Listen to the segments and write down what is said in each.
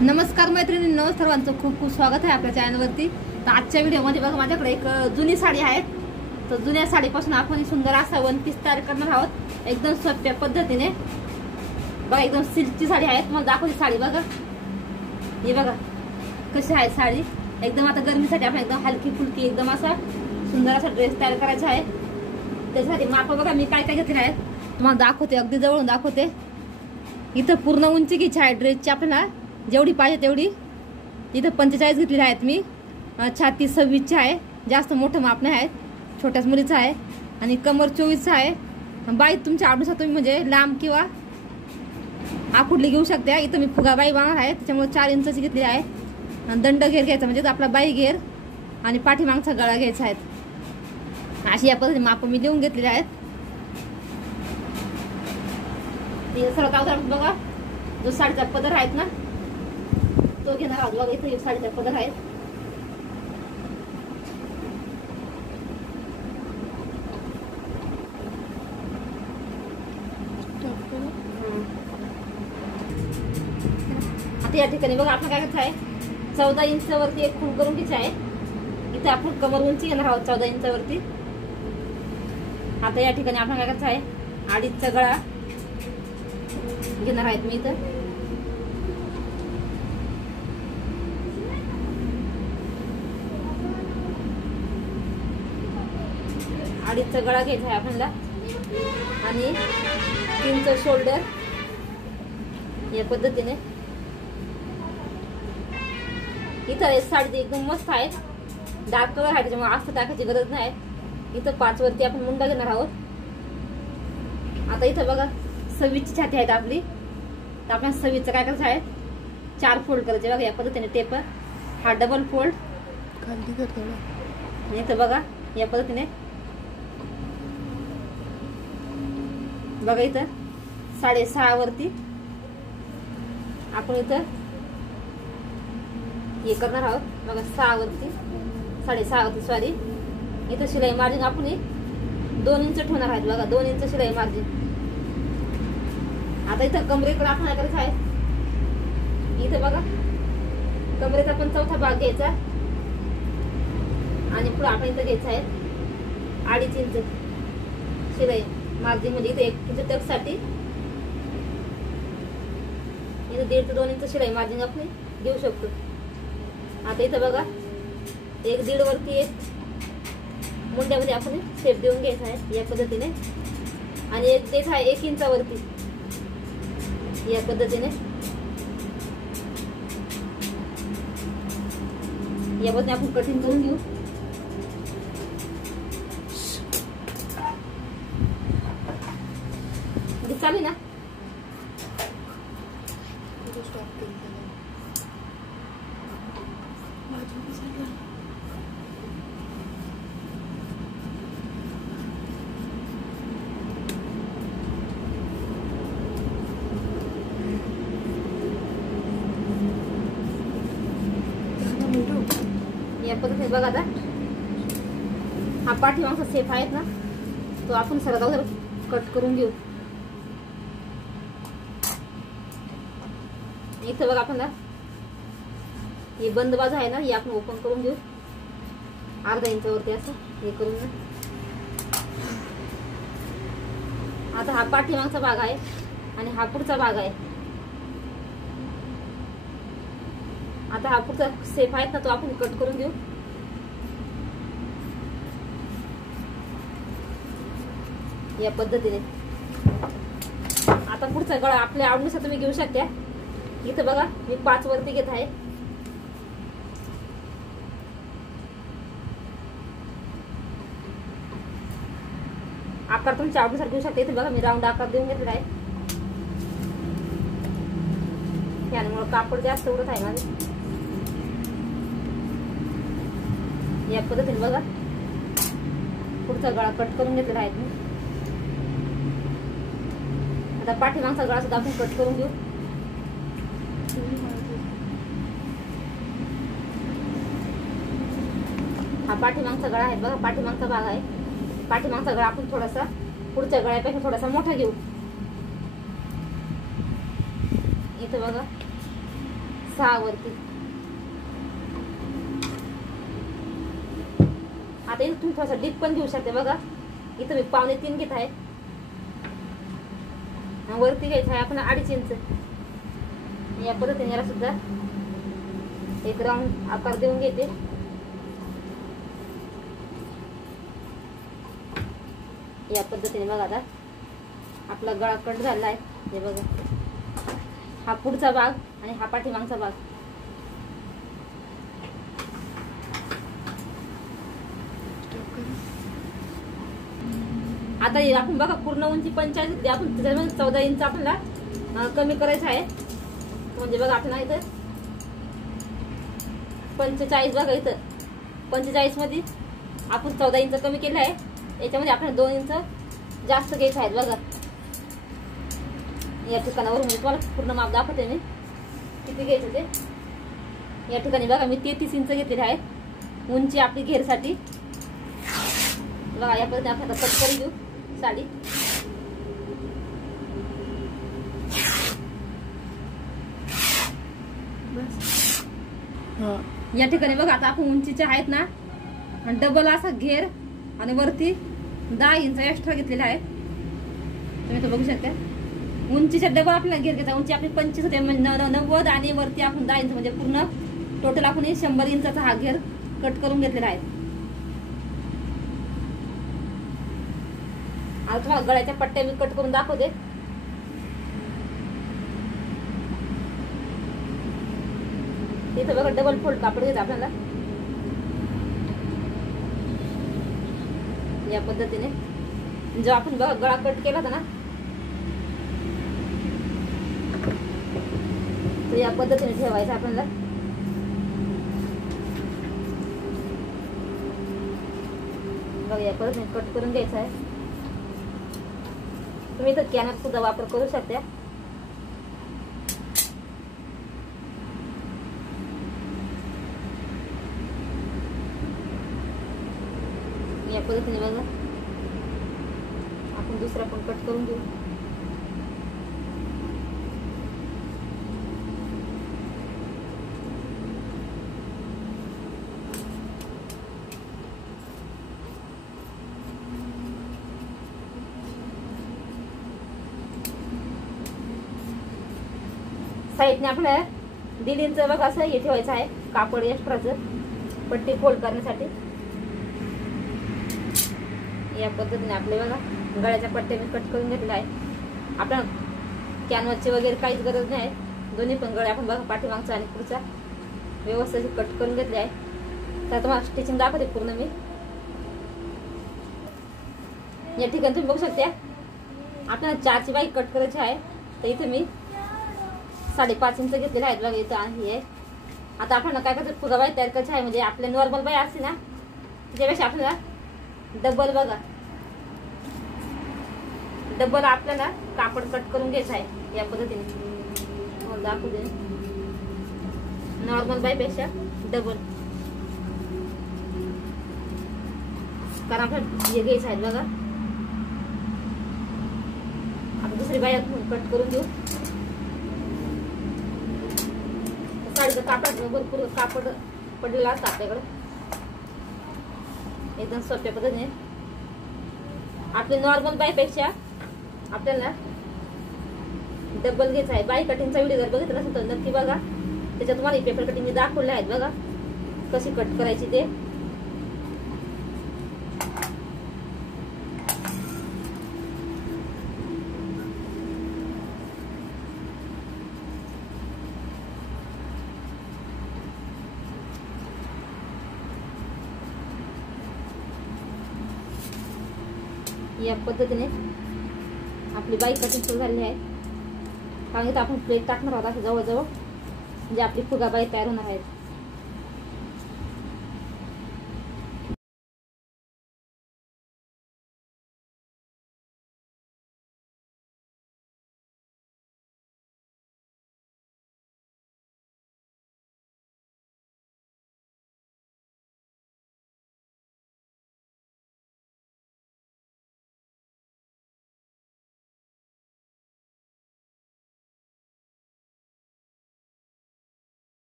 नमस्कार मैत्रिणींनो, सर्वांचं खूप खूप स्वागत आहे आपल्या चॅनलवरती। तर आजच्या व्हिडिओमध्ये बघा माझ्याकडे एक जुनी साडी आहे। तर जुन्या साडीपासून आपण सुंदर असा वन पीस तयार करणार आहोत एकदम सोप्या पद्धतीने। बघा एकदम सिल्कची साडी आहे। तुम्हाला दाखवली साडी बघा, हे बघा कशी आहे साडी। एकदम आता गरमीसाठी आपण एकदम हलकी फुलकी एकदम असा सुंदर असा ड्रेस तयार करायचा आहे। त्यासाठी माप बघा मी काय काय घेतले आहे तुम्हाला दाखवते, अगदी जवळून दाखवते। इथं पूर्ण उंची घ्यायची आहे ड्रेसची आपल्याला, जेवढी पाहिजे तेवढी। इथं 45 घेतलेली आहेत मी, छाती 26 आहे, जास्त मोठं माप नाही आहे, छोट्याच मुलीचं आहे। आणि कमर 24 आहे। बाई तुमच्या आवडीनुसार तुम्ही म्हणजे लांब किंवा आखुडली घेऊ शकता। इथं मी फुगाबाई बांगणार आहे त्याच्यामुळे 4 इंचची घेतली आहे। आणि दंड घेर घ्यायचा म्हणजे आपला बाई घेर आणि पाठीमागचा गळा घ्यायचा आहे। अशी या पद्धतीने माप मी लिहून घेतलेली आहेत। सर्वात अगोदर बघा जो साडीचा पदर आहेत ना तो घेणार आहोत। बघा इथे साडीचा पदर आहे। आता या ठिकाणी बघा आपण काय करायचं आहे, 14 इंच वरती एक खूण करून घ्यायची आहे। इथे आपण कमर उंची घेणार आहोत 14 इंच वरती। आता या ठिकाणी आपण काय करायचं आहे, 2.5चा गळा घेणार आहेत मी इथं। अडीचचा गळा घ्यायचा आहे आपल्याला आणि 3चं शोल्डर या पद्धतीने। इथं साडी एकदम मस्त आहे, डार्क कलर आहे त्याच्यामुळे जास्त टाकायची गरज नाही। इथं 5 वरती आपण मुंडा घेणार आहोत। आता इथं बघा 26ची छाती आहे आपली, तर आपण 26चं काय करायचं आहे, 4 फोल्ड करायचे बघा या पद्धतीने टेपर। हा डबल फोल्ड खाली करतो इथं बघा या पद्धतीने। बघा इथं 6.5 वरती आपण इथं हे करणार आहोत। बघा 6 वरती 6.5 वरती सॉरी, इथं शिलाई मार्जिन आपण 2 इंच ठेवणार आहेत। बघा 2 इंच शिलाई मार्जिन। आता इथं कमरेकडे आपण काय करायचं आहे, इथं बघा कमरेचा पण 4था भाग घ्यायचा आणि पुढे आपण इथं घ्यायचं आहे 2.5 इंच शिलाई मार्जिन, म्हणजे इथे 1 इंच टक साठी इथं 1.5 ते 2 इंच शिलाई मार्जिन आपण घेऊ शकतो। आता इथं बघा 1.5 वरती एक मुंड्यामध्ये आपण शेप देऊन घ्यायचा आहे या पद्धतीने। आणि एक द्यायचा आहे 1 इंचावरती या पद्धतीने। या पद्धतीने आपण कटिंग करून घेऊ। चालू ना या पद्धतीने। बघा आता हा पाठीमागचा सेफ आहेत ना तो आपण सर्वात अगोदर कट करून घेऊ। इथं बघा आपण हे बंद बाजू आहे ना हे आपण ओपन करून घेऊ 1/2 इंचावरती असं हे करून ना। आता हा पाठीमागचा भाग आहे आणि हा पुढचा भाग आहे। आता हा पुढचा सेफ आहे ना तो आपण कट करून घेऊ। या पद्धतीने। आता पुढचा गळा आपल्या आवडीनुसार तुम्ही घेऊ शकता। इथं बघा मी 5 वरती घेत आहे। आकार तुमच्या आवडीनुसार घेऊ शकता। इथे बघा मी राऊंड आकार देऊन घेतलेला आहे, त्यामुळे कापड जास्त उडत आहे माझे। या पद्धतीने बघा पुढचा गळा कट करून घेतलेला आहे मी। आता पाठीमागचा गळा सुद्धा आपण कट करून घेऊ। हा पाठीमागचा गळा आहे बघा, पाठीमागचा भाग आहे। पाठीमागचा गळा आपण थोडासा पुढच्या गळ्यापेक्षा थोडासा मोठा घेऊ। इथं बघा 6 वरती. आता इथं तुम्ही थोडासा डीप पण घेऊ शकते बघा. इथं मी 2.5 घेत आहे. वरती घ्यायचं आहे आपण 2.5 इंच. या पद्धतीने याला सुद्धा एक राऊंड आकार देऊन घेते. या पद्धतीने बघा आता आपला गळा कट झाला आहे. हे बघा, हा पुढचा भाग आणि हा पाठीमागचा भाग. आता आपण बघा पूर्ण उंची 45 आपण त्याच्यामध्ये 14 इंच आपल्याला कमी करायचं आहे. म्हणजे बघा आपल्याला इथं 45 बघा, इथं 45 मध्ये आपण 14 इंच कमी केलं आहे. याच्यामध्ये आपल्याला 2 इंच जास्त घ्यायचं आहे बघा. या ठिकाणावर म्हणजे तुम्हाला पूर्ण माप दाखवते मी किती घ्यायचं ते. या ठिकाणी बघा मी 33 इंच घेतलेले आहे उंची आपली घेरसाठी. बघा या पद्धतीने आपण कट करून घेऊ साडी. या ठिकाणी बघा आता आपण उंचीचे आहेत ना, आणि डबल असा घेर आणि वरती 10 इंच एक्स्ट्रा घेतलेला आहे. तुम्ही तो बघू शकता. उंचीच्या डबल आपल्याला घेर घ्यायचा. उंची आपली 25 होते म्हणजे 90 आणि वरती आपण 10 इंच म्हणजे पूर्ण टोटल आपण 100 इंचाचा हा घेर कट करून घेतलेला आहे. आता तुम्हाला गळ्याच्या पट्ट्या मी कट करून दाखवते. इथं बघा डबल फोल्ड कापड घ्यायचं आपल्याला. या पद्धतीने जो आपण बघा गळा कट केला होता ना, तर या पद्धतीने ठेवायचा आपल्याला. बघा या पद्धतीने कट करून घ्यायचा आहे. तुम्ही इथं कॅनर सुद्धा वापर करू शकता. या पद्धतीने बघा आपण दुसरा पण कट करून घेऊ. साईडने आपल्याला 1.5 इंच बघा असं हे ठेवायचं आहे कापड एक्स्ट्राचं पट्टी फोल्ड करण्यासाठी. या पद्धतीने आपले बघा गळ्याच्या पट्ट्या मी कट करून घेतलेला आहे. आपल्याला कॅनव्हासची वगैरे काहीच गरज नाही आहे. दोन्ही पण गळे आपण बघा पाठीमागचा आणि पुढचा व्यवस्थित कट करून घेतले आहे. तर तुम्हाला स्टिचिंग दाखवते पूर्ण मी. या ठिकाणी तुम्ही बघू शकता आपल्याला 4ची बाई कट करायची आहे. तर इथे मी 5.5 इंच घेतलेले आहेत बघा. इथं आहे. आता आपल्याला काय करायचं फुगा बाई तयार करायची आहे. म्हणजे आपल्या नॉर्मल बाई असते ना त्याच्यापेक्षा आपल्याला डबल बघा डबल आपल्याला कापड कट करून घ्यायचं आहे. या पद्धतीने दाखवू दे. नॉर्मल बाई पेक्षा डबल, कारण आपल्याला हे घ्यायचं आहे बघा. आपण दुसरी बाई कट करून घेऊ. साडीचं कापड भरपूर कापड पडलेलं असतं आपल्याकडे. एकदम सोप्या पद्धतीने आपल्या नॉर्मल बाईपेक्षा आपल्याला डबल घ्यायचं आहे. बाई कटिंगचा व्हिडिओ जर बघितला असेल तर नक्की बघा. त्याच्यात तुम्हाला पेपर कटिंग मी दाखवले आहेत बघा कशी कट करायची ते. या पद्धतीने आपली बाई कटिंग सुरू झाली आहे. कारण इथं आपण प्लेट टाकणार आहोत असं जवळजवळ, म्हणजे आपली फुगा बाई तयार होणार आहेत.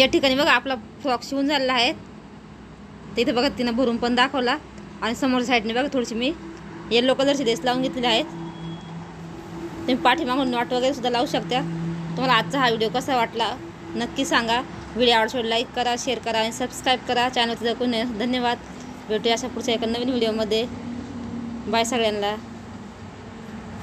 या ठिकाणी बघा आपला फ्रॉक शिवून झालेला आहे. तर इथे बघा तिनं भरून पण दाखवला. आणि समोर साईडने बघा थोडीशी मी येलो कलरची लेस लावून घेतलेली आहेत. तुम्ही पाठीमागून नॉट वगैरे सुद्धा लावू शकता. तुम्हाला आजचा हा व्हिडिओ कसा वाटला नक्की सांगा. व्हिडिओ आवडल्यास लाईक करा, शेअर करा आणि सबस्क्राईब करा. चॅनलवरती जर कोणी धन्यवाद. भेटूया अशा पुढच्या एका नवीन व्हिडिओमध्ये. बाय सगळ्यांना.